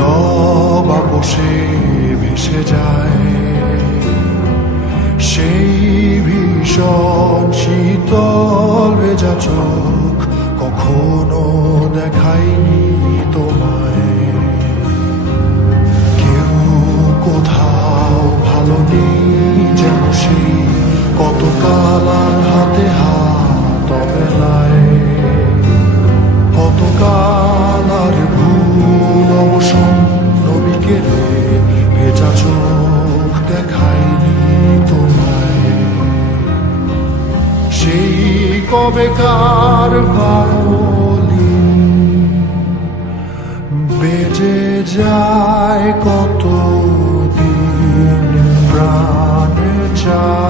নীরব আপোষে ভেসে যায় সেই ভীষণ শীতল ভেজা চোখ কখনো দেখায়নি তোমায়। কেউ কোথাও ভালো নেই যেন সেই কতকাল আর হাতে হাত অবেলায়, কতকাল আর ভুল অবসন্ন বিকেলে ভেজা চোখ দেখায়নি তোমায়। সেই কবেকার ভায়োলিন বেজে যায় কত দিন প্রাণে চায়।